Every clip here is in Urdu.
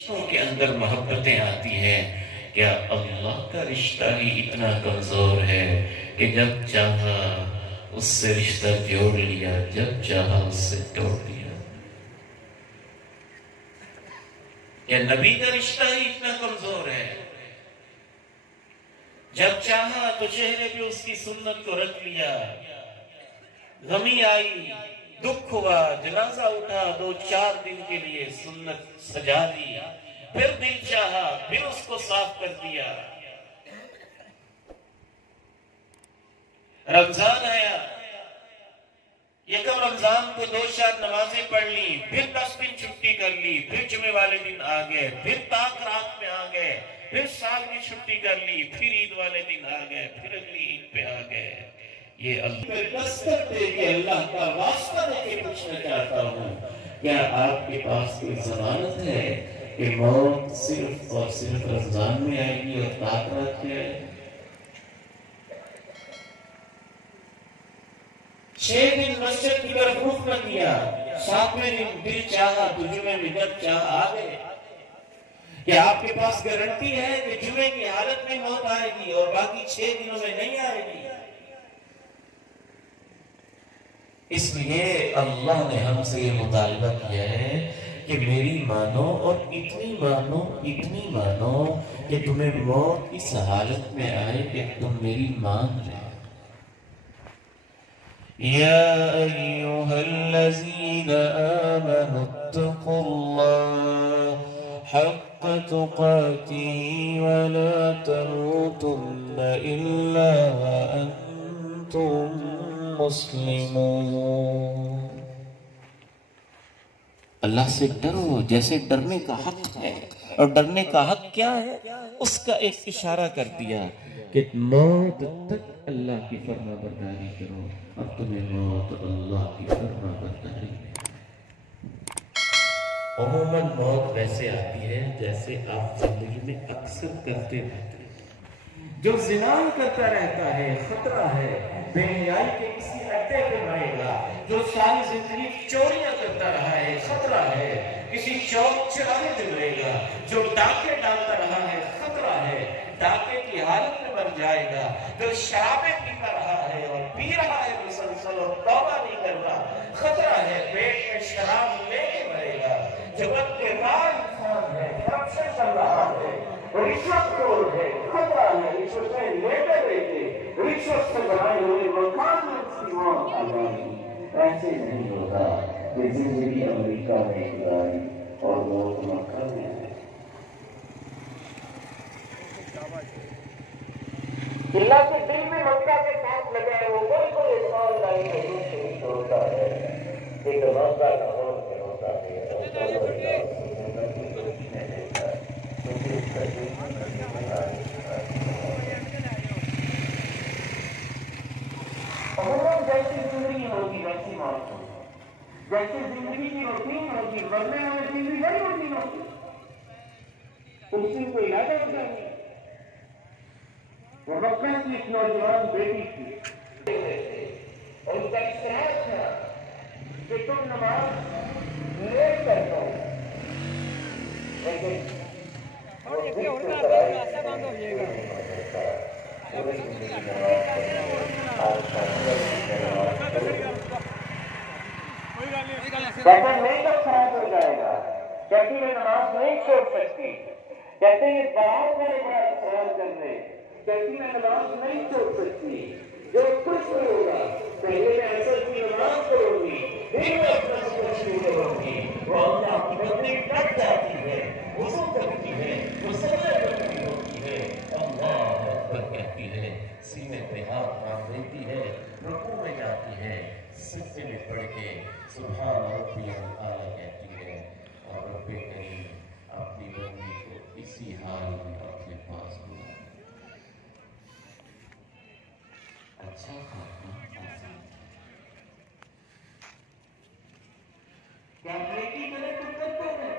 رشتوں کے اندر محبتیں آتی ہیں. کیا اللہ کا رشتہ ہی اتنا کمزور ہے کہ جب چاہا اس سے رشتہ جوڑ لیا، جب چاہا اس سے توڑ دیا؟ کیا نبی کا رشتہ ہی اتنا کمزور ہے؟ جب چاہا تو چہرے پہ اس کی سنت کو رکھ لیا، غمی آئی، دکھ ہوا، جنازہ اٹھا، 2-4 دن کے لیے سنت سجا دی، پھر دل چاہا پھر اس کو صاف کر دیا. رمضان آیا، یکم رمضان کو 2-4 نمازیں پڑھ لی، پھر 10 دن چھٹی کر لی، پھر جمعے والے دن آ گئے، پھر تاک رات میں آ گئے، پھر سال کی چھٹی کر لی، پھر عید والے دن آ گئے، پھر اگلی عید پہ آ گئے. یہ اللہ کا واسطہ دے کے پوچھنا چاہتا ہوں، کیا آپ کے پاس کوئی ضمانت ہے کہ موت صرف اور صرف رمضان میں آئے گی اور تاک رات میں آئے گی؟ 6 دن مسجد کی طرف رخ نہ کیا، 7ویں دن دل چاہا تو جمعے میں جب چاہا آ گئے. کیا آپ کے پاس گارنٹی ہے کہ جمعے کی حالت میں موت آئے گی اور باقی 6 دنوں میں نہیں آئے گی؟ اس لیے اللہ نے ہم سے یہ مطالبہ کیا ہے کہ میری مانو اور اتنی مانو کہ تمہیں موت اس حالت میں آئے کہ تم میری مان رہے. یا ایوہا الذین آمنوا اتقوا اللہ حق تقاته ولا تموتن الا وانتم مسلمون. اللہ سے ڈرو جیسے ڈرنے کا حق ہے. اور ڈرنے کا حق کیا ہے؟ اس کا ایک اشارہ کر دیا کہ موت تک اللہ کی فرما برداری کرو، اور تمہیں موت اللہ کی فرما برداری. عموماً موت ویسے آتی ہے جیسے آپ زندگی میں اکثر کرتے رہتے ہیں. جو زنا کرتا رہتا ہے خطرہ ہے، بے حیائی کے کسی اڈے پہ مرے گا. جو ساری زندگی چوریاں کرتا رہا ہے خطرہ ہے، کسی چوک چراغے میں مرے گا. جو ڈاکے ڈالتا رہا ہے خطرہ ہے، ڈاکے کی حالت میں مر جائے گا. جو شرابیں پیتا رہا ہے اور پی رہا ہے مسلسل اور توبہ نہیں کرتا خطرہ ہے، پیٹ میں شراب لے کے مرے گا. جو بدکردار انسان ہے، کرپشن کر رہا ہے، رشوت خور ہے خطرہ ہے. رشوت میں لیتے رہتے، رشوت سے بنائے ہوئے مکان میں اس کی موت آ جائے. ایسے نہیں ہوتا کہ زندگی امریکہ میں گزاری اور موت مکہ میں ہے. اللہ کے دل میں مکہ کے ساتھ لگا ہے، وہ بالکل اسلام لائی کے دل سے ہی ہوتا ہے. ایک روزہ کا اور میں ہوتا ہے جیسی زندگی ہوگی ویسی موت ہوگی. جیسی زندگی کی روٹین ہوگی مرنے والی زندگی وہی روٹین ہوگی. اسی کو یاد ہوتا ہے. وہ مکہ کی ایک نوجوان بیٹی تھی اور اس کا اشتہار تھا کہ تم نماز لیٹ کر دو، لیکن میک اپ خراب ہو جائے گا. کہتی میں نماز نہیں چھوڑ سکتی. کہتے ہیں بارات میں بڑا سوال کرنے. کہتی میں نماز نہیں چھوڑ سکتی. جو کچھ بھی ہوگا پہلے میں اثر کی نماز کروں گی، پھر میں اپنا سفر شروع کروں گی. وہ اللہ کی بندی کٹ جاتی ہے، وضو کرتی ہے، وہ سجدہ کرتی ہوتی ہے، اللہ اکبر کہتی ہے، سینے پہ ہاتھ باندھ دیتی ہے، رکوع میں جاتی ہے، سجدے میں پڑھ کے سبحان ربی الاعلی کہتی ہے. اور رب کریم اپنی بندی کو اسی حال میں اپنے پاس بلا. اچھا خاتمہ آسان کیا بیٹی کرے تو کرتے ہیں.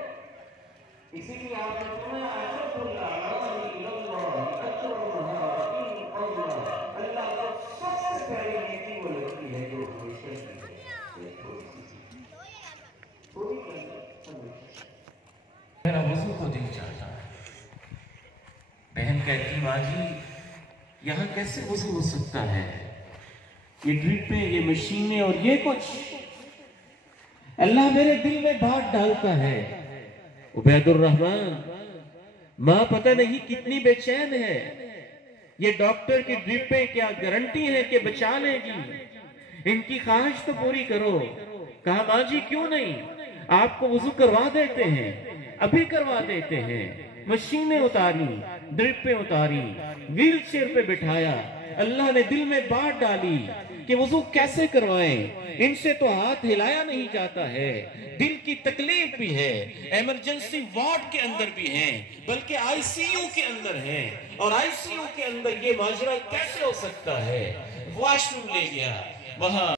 اسی لیے آپ نے سنا احب الاعمال الی اللہ اکرمھا ان اللہ. اللہ کو سب سے پہلی نیکی وہ لگتی ہے جو ہمیشہ کی ہے. تھوڑی سی تھوڑی میرا وضو کو بہن کہتی ماں جی یہاں کیسے وضو ہو سکتا ہے؟ یہ ڈرپیں، یہ مشینیں اور یہ کچھ، اللہ میرے دل میں بات ڈالتا ہے۔ عبید الرحمن، ماں پتہ نہیں کتنی بے چین ہے، یہ ڈاکٹر کی ڈرپیں کیا گارنٹی ہے کہ بچا لے گی؟ ان کی خواہش تو پوری کرو۔ کہا ماں جی کیوں نہیں، آپ کو وضو کروا دیتے ہیں، ابھی کروا دیتے ہیں۔ مشینیں اتاری، ڈرپیں اتاری، ویل چیئر پہ بٹھایا، اللہ نے دل میں بات ڈالی کہ وضو کیسے کروائیں، ان سے تو ہاتھ ہلایا نہیں جاتا ہے، دل کی تکلیف بھی ہے، ایمرجنسی وارڈ کے اندر بھی ہیں، بلکہ آئی سی یو کے اندر ہیں، اور آئی سی یو کے اندر یہ ماجرا کیسے ہو سکتا ہے؟ واش روم لے گیا، وہاں